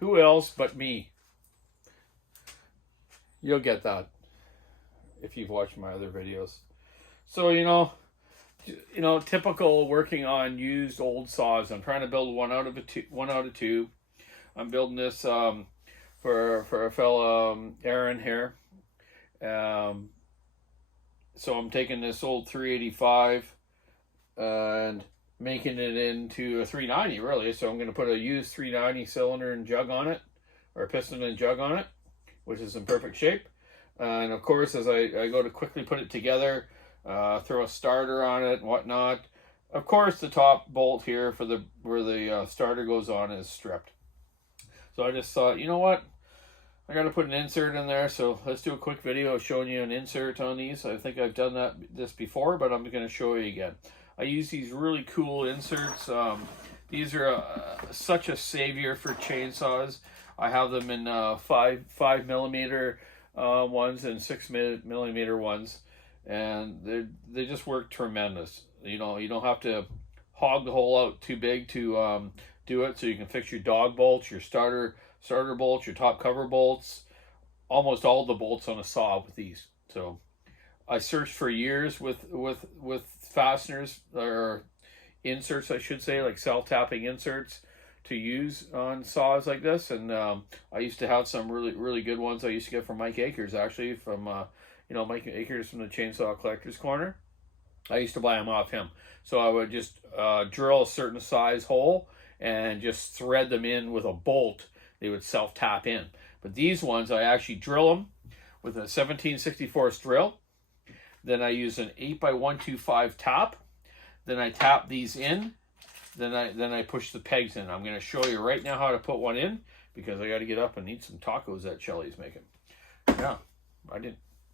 Who else but me? You'll get that if you've watched my other videos. So, typical working on used old saws. I'm trying to build one out of two. I'm building this for a fella, Aaron here. So I'm taking this old 385 and making it into a 390 really. So I'm going to put a used 390 cylinder and jug on it, or a piston and jug on it, which is in perfect shape. And of course, as I go to quickly put it together, throw a starter on it and whatnot. Of course, the top bolt here for where the starter goes on is stripped. So I just thought, you know what? I got to put an insert in there, so let's do a quick video of showing you an insert on these. I think I've done this before, but I'm going to show you again. I use these really cool inserts. These are such a savior for chainsaws. I have them in 5mm ones and 6mm ones, and they just work tremendous. You don't have to hog the hole out too big to do it, so you can fix your dog bolts, your starter bolts, your top cover bolts, almost all the bolts on a saw with these. So I searched for years with fasteners, or inserts I should say, like self-tapping inserts to use on saws like this, and I used to have some really good ones I used to get from Mike Akers, actually, from Mike Akers from the Chainsaw Collector's Corner. I used to buy them off him. So I would just drill a certain size hole and just thread them in with a bolt. They would self-tap in. But these ones, I actually drill them with a 17/64 drill. Then I use an 8x125 tap. Then I tap these in. Then I push the pegs in. I'm going to show you right now how to put one in, because I got to get up and eat some tacos that Shelly's making. Yeah,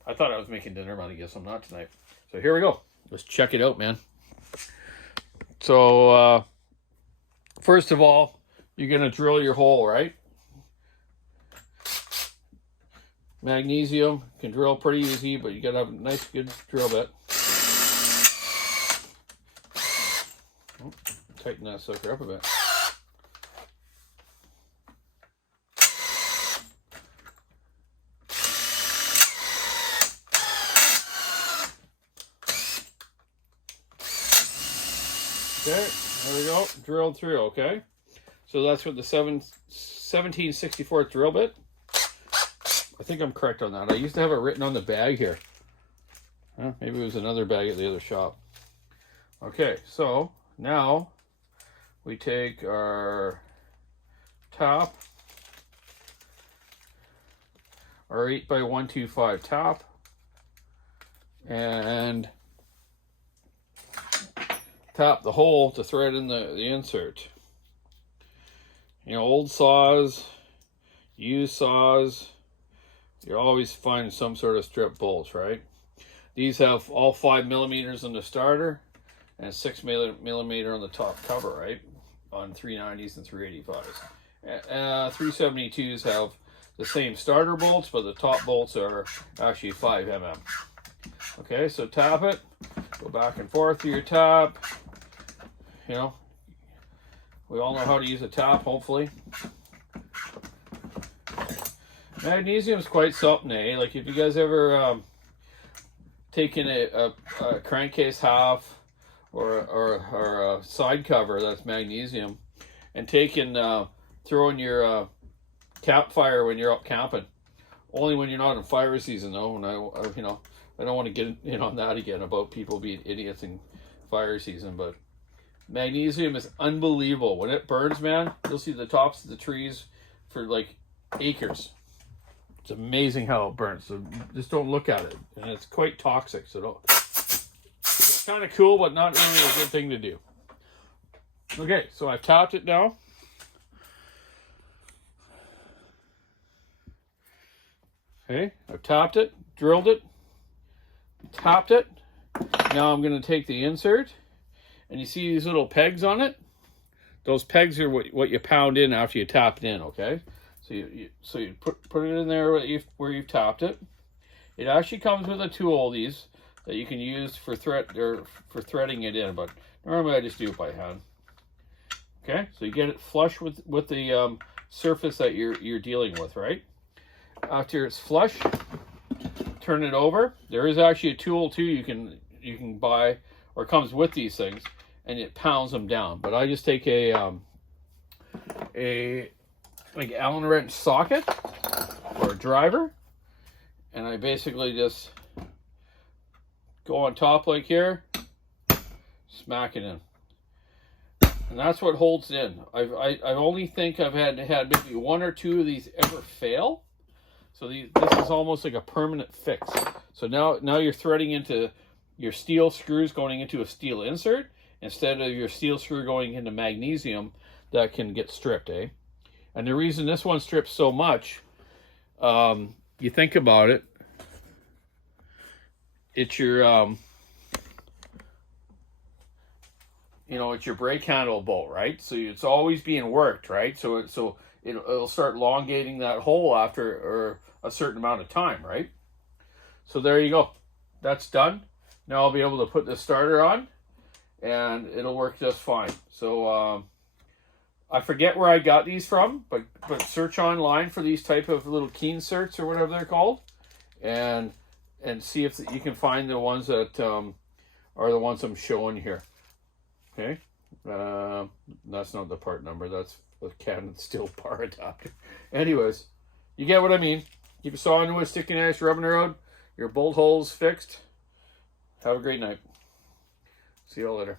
I thought I was making dinner, but I guess I'm not tonight. So here we go. Let's check it out, man. So first of all, you're going to drill your hole, right? Magnesium can drill pretty easy, but you got to have a nice, good drill bit. Tighten that sucker up a bit. Okay, there we go. Drilled through, okay? So that's with the 17/64 drill bit. I think I'm correct on that. I used to have it written on the bag here. Maybe it was another bag at the other shop. Okay, so now we take our top, our 8x125 top, and tap the hole to thread in the insert. Old saws, used saws, you always find some sort of strip bolts, right? These have all 5mm on the starter and 6mm on the top cover, right? On 390s and 385s. 372s have the same starter bolts, but the top bolts are actually 5mm. Okay, so tap it, go back and forth through your tap. We all know how to use a tap, hopefully. Magnesium is quite something, eh? Like, if you guys ever taken a crankcase half or a side cover that's magnesium, and throwing your campfire when you're up camping, only when you're not in fire season though. And I don't want to get on that again about people being idiots in fire season, but magnesium is unbelievable. When it burns, man, you'll see the tops of the trees for like acres. It's amazing how it burns. So just don't look at it. And it's quite toxic. So it's kind of cool, but not really a good thing to do. Okay, so I've tapped it now. Okay, I've tapped it, drilled it, tapped it. Now I'm going to take the insert, and you see these little pegs on it? Those pegs are what you pound in after you tap it in, okay? So you put it in there where you've tapped it. It actually comes with a tool, these, that you can use for threading it in, but normally I just do it by hand. Okay, so you get it flush with the surface that you're dealing with, right? After it's flush, turn it over. There is actually a tool too you can buy, or comes with these things, and it pounds them down. But I just take a like Allen wrench socket or a driver, and I basically just go on top like here, smack it in, and that's what holds it in. I only think I've had maybe one or two of these ever fail. So this is almost like a permanent fix. So now you're threading into your steel screws going into a steel insert instead of your steel screw going into magnesium that can get stripped, eh? And the reason this one strips so much, you think about it, it's your it's your brake handle bolt, right? So it's always being worked, right? So it'll start elongating that hole after a certain amount of time, right? So there you go. That's done. Now I'll be able to put the starter on, and it'll work just fine. So I forget where I got these from, but search online for these type of little key inserts or whatever they're called, and see if you can find the ones that are the ones I'm showing here. Okay, that's not the part number. That's the Canon steel bar adapter. Anyways, you get what I mean. Keep a saw into it, sticking ash, rubbing the road. Your bolt holes fixed. Have a great night. See you all later.